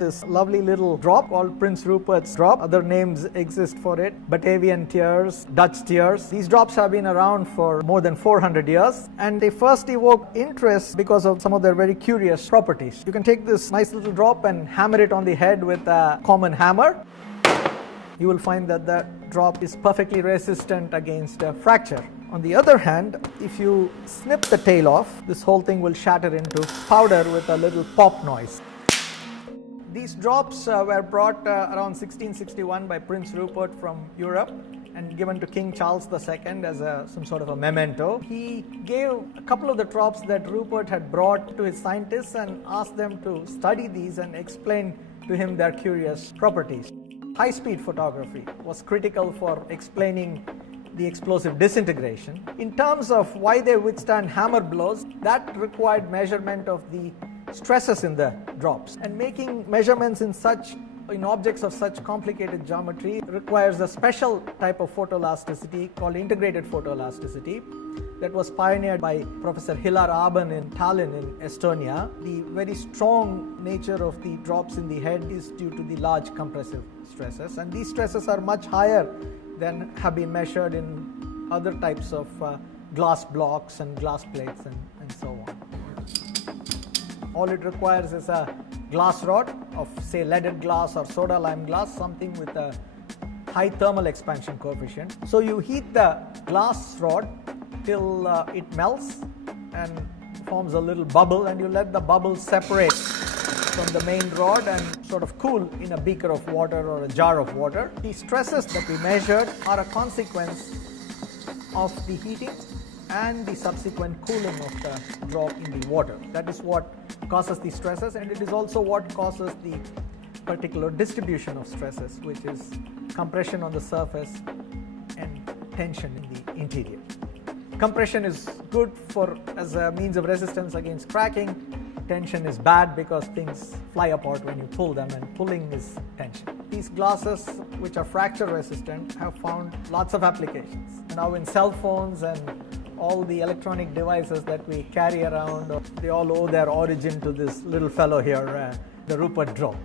this lovely little drop called Prince Rupert's drop. Other names exist for it: Batavian tears, Dutch tears. These drops have been around for more than 400 years, and they first evoked interest because of some of their very curious properties. You can take this nice little drop and hammer it on the head with a common hammer. You will find that the drop is perfectly resistant against fracture. On the other hand, if you snip the tail off, this whole thing will shatter into powder with a little pop noise. These drops were brought around 1661 by Prince Rupert from Europe and given to King Charles II as some sort of a memento. He gave a couple of the drops that Rupert had brought to his scientists and asked them to study these and explain to him their curious properties. High-speed photography was critical for explaining the explosive disintegration. In terms of why they withstand hammer blows, that required measurement of the stresses in the drops. And making measurements in objects of such complicated geometry requires a special type of photoelasticity called integrated photoelasticity that was pioneered by Professor Hillar Aben in Tallinn in Estonia. The very strong nature of the drops in the head is due to the large compressive stresses, and these stresses are much higher than have been measured in other types of glass blocks and glass plates and so on. All it requires is a glass rod of, say, leaded glass or soda lime glass, something with a high thermal expansion coefficient. So you heat the glass rod till it melts and forms a little bubble, and you let the bubble separate from the main rod and sort of cool in a beaker of water or a jar of water. The stresses that we measured are a consequence of the heating and the subsequent cooling of the drop in the water. That is what causes the stresses, and it is also what causes the particular distribution of stresses, which is compression on the surface and tension in the interior. Compression is good as a means of resistance against cracking. Tension is bad because things fly apart when you pull them, and pulling is tension. These glasses, which are fracture resistant, have found lots of applications. Now in cell phones and all the electronic devices that we carry around, they all owe their origin to this little fellow here, the Rupert drop.